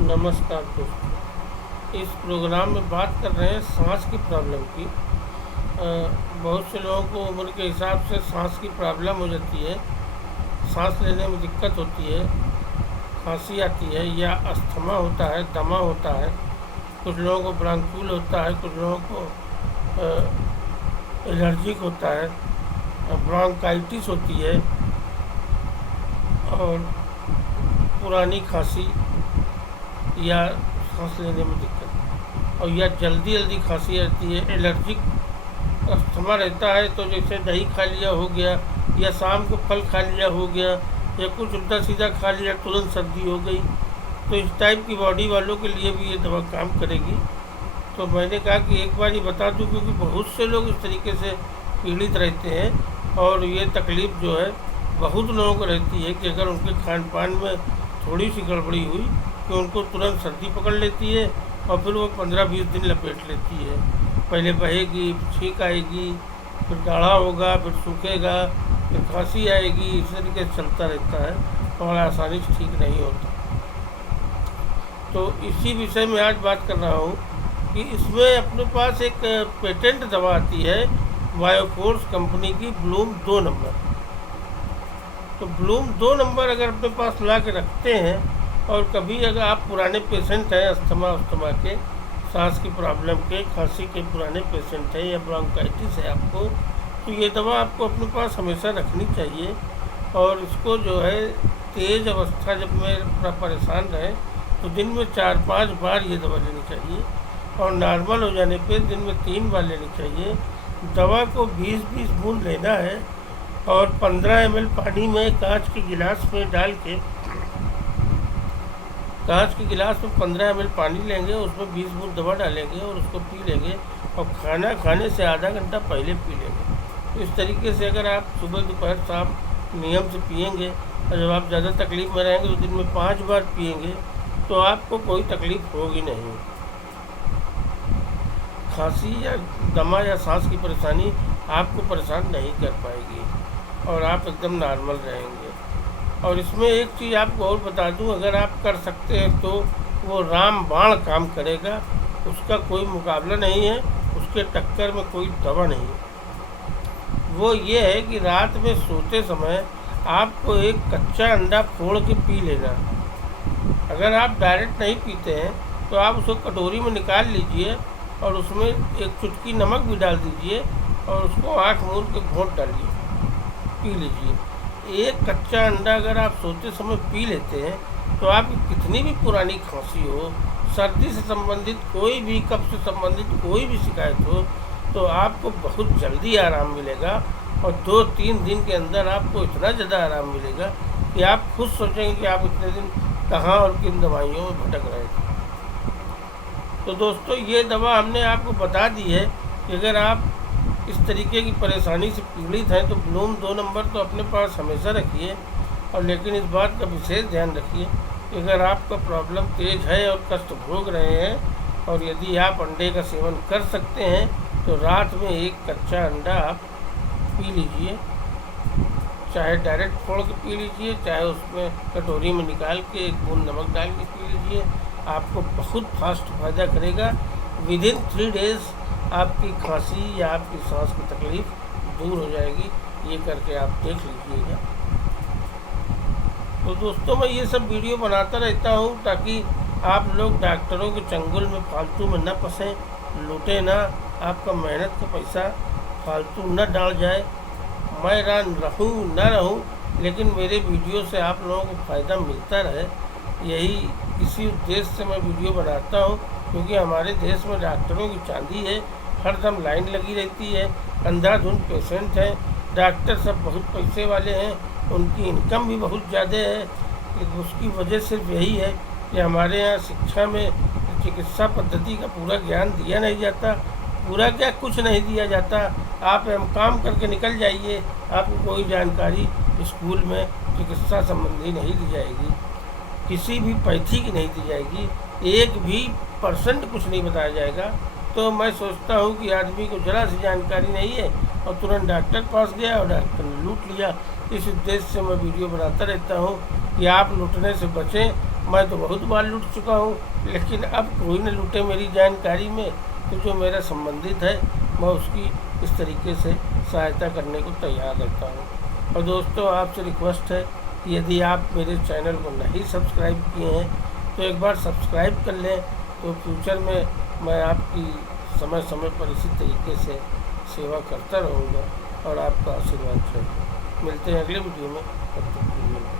नमस्कार दोस्तों। इस प्रोग्राम में बात कर रहे हैं सांस की प्रॉब्लम की। बहुत से लोगों को उम्र के हिसाब से सांस की प्रॉब्लम हो जाती है, सांस लेने में दिक्कत होती है, खांसी आती है या अस्थमा होता है, दमा होता है। कुछ लोगों को ब्रांक्यूल होता है, कुछ लोगों को एलर्जिक होता है, ब्रोंकाइटिस होती है और पुरानी खांसी या सांस लेने में दिक्कत, और या जल्दी जल्दी खांसी आती है। एलर्जिक अस्थमा रहता है तो जैसे दही खा लिया हो गया, या शाम को फल खा लिया हो गया, या कुछ उल्टा सीधा खा लिया तुरंत सर्दी हो गई, तो इस टाइप की बॉडी वालों के लिए भी ये दवा काम करेगी। तो मैंने कहा कि एक बार ये बता दूं, क्योंकि बहुत से लोग इस तरीके से पीड़ित रहते हैं और ये तकलीफ़ जो है बहुत लोगों को रहती है कि अगर उनके खान पान में थोड़ी सी गड़बड़ी हुई कि उनको तुरंत सर्दी पकड़ लेती है और फिर वो 15-20 दिन लपेट लेती है। पहले बहेगी, छींक आएगी, फिर गाढ़ा होगा, फिर सूखेगा, फिर खांसी आएगी, इस तरीके से चलता रहता है और आसानी से ठीक नहीं होता। तो इसी विषय में आज बात कर रहा हूँ कि इसमें अपने पास एक पेटेंट दवा आती है बायोफोर्स कंपनी की, ब्लूम 2 नंबर। तो ब्लूम 2 नंबर अगर अपने पास ला के रखते हैं, और कभी अगर आप पुराने पेशेंट हैं, अस्थमा के, सांस की प्रॉब्लम के, खांसी के पुराने पेशेंट हैं या ब्रोंकाइटिस है आपको, तो ये दवा आपको अपने पास हमेशा रखनी चाहिए। और इसको जो है तेज़ अवस्था जब में परेशान रहे तो दिन में 4-5 बार ये दवा लेनी चाहिए, और नॉर्मल हो जाने पे दिन में 3 बार लेनी चाहिए। दवा को 20-20 बूंद लेना है और 15 ml पानी में कांच के गिलास में डाल के, कांच के गिलास में 15 ml पानी लेंगे, उसमें 20 बूंद दवा डालेंगे और उसको पी लेंगे, और खाना खाने से आधा घंटा पहले पी लेंगे। तो इस तरीके से अगर आप सुबह दोपहर शाम नियम से पिएंगे, और जब आप ज़्यादा तकलीफ़ में रहेंगे तो दिन में 5 बार पिएंगे, तो आपको कोई तकलीफ़ होगी नहीं। खांसी या दमा या सांस की परेशानी आपको परेशान नहीं कर पाएगी और आप एकदम नॉर्मल रहेंगे। और इसमें एक चीज़ आपको और बता दूं, अगर आप कर सकते हैं तो वो रामबाण काम करेगा, उसका कोई मुकाबला नहीं है, उसके टक्कर में कोई दवा नहीं है। वो ये है कि रात में सोते समय आपको एक कच्चा अंडा फोड़ के पी लेना। अगर आप डायरेक्ट नहीं पीते हैं तो आप उसको कटोरी में निकाल लीजिए और उसमें एक चुटकी नमक भी डाल दीजिए और उसको आँख मूंद के घोंट डालिए, पी लीजिए। एक कच्चा अंडा अगर आप सोते समय पी लेते हैं तो आपकी कितनी भी पुरानी खांसी हो, सर्दी से संबंधित कोई भी, कफ से संबंधित कोई भी शिकायत हो, तो आपको बहुत जल्दी आराम मिलेगा। और 2-3 दिन के अंदर आपको इतना ज़्यादा आराम मिलेगा कि आप खुद सोचेंगे कि आप इतने दिन कहाँ और किन दवाइयों में भटक रहे थे। तो दोस्तों, ये दवा हमने आपको बता दी है कि अगर आप इस तरीके की परेशानी से पीड़ित हैं तो ब्लूम 2 नंबर तो अपने पास हमेशा रखिए। और लेकिन इस बात का विशेष ध्यान रखिए कि अगर आपका प्रॉब्लम तेज है और कष्ट भोग रहे हैं, और यदि आप अंडे का सेवन कर सकते हैं तो रात में एक कच्चा अंडा आप पी लीजिए, चाहे डायरेक्ट फोड़ के पी लीजिए, चाहे उसमें कटोरी में निकाल के एक बूंद नमक डाल के पी लीजिए। आपको बहुत फास्ट फ़ायदा करेगा। विदिन 3 डेज़ आपकी खांसी या आपकी सांस की तकलीफ़ दूर हो जाएगी। ये करके आप देख लीजिएगा। तो दोस्तों, मैं ये सब वीडियो बनाता रहता हूँ ताकि आप लोग डॉक्टरों के चंगुल में फालतू में न फंसें, लूटें ना, आपका मेहनत का पैसा फालतू न डाल जाए। मैं रहूँ न रहूँ, लेकिन मेरे वीडियो से आप लोगों को फ़ायदा मिलता रहे, यही इसी उद्देश्य से मैं वीडियो बनाता हूँ। क्योंकि हमारे देश में डॉक्टरों की चांदी है, हरदम लाइन लगी रहती है, अंधाधुंध पेशेंट हैं, डॉक्टर सब बहुत पैसे वाले हैं, उनकी इनकम भी बहुत ज़्यादा है। उसकी वजह सिर्फ यही है कि हमारे यहाँ शिक्षा में चिकित्सा पद्धति का पूरा ज्ञान दिया नहीं जाता। पूरा क्या, कुछ नहीं दिया जाता। आप हम काम करके निकल जाइए, आपको कोई जानकारी स्कूल में चिकित्सा संबंधी नहीं दी जाएगी, किसी भी पैथी की नहीं दी जाएगी, 1 भी % कुछ नहीं बताया जाएगा। तो मैं सोचता हूँ कि आदमी को ज़रा सी जानकारी नहीं है और तुरंत डॉक्टर पास गया और डॉक्टर ने लूट लिया। इस उद्देश्य से मैं वीडियो बनाता रहता हूँ कि आप लूटने से बचें मैं तो बहुत बार लूट चुका हूँ, लेकिन अब कोई न लूटे मेरी जानकारी में। तो जो मेरा संबंधित है मैं उसकी इस तरीके से सहायता करने को तैयार रहता हूँ। और दोस्तों, आपसे रिक्वेस्ट है कि यदि आप मेरे चैनल को नहीं सब्सक्राइब किए हैं तो एक बार सब्सक्राइब कर लें, तो फ्यूचर में मैं आपकी समय समय पर इसी तरीके से सेवा करता रहूँगा और आपका आशीर्वाद रहेगा। मिलते हैं अगले वीडियो में, तब तक के लिए।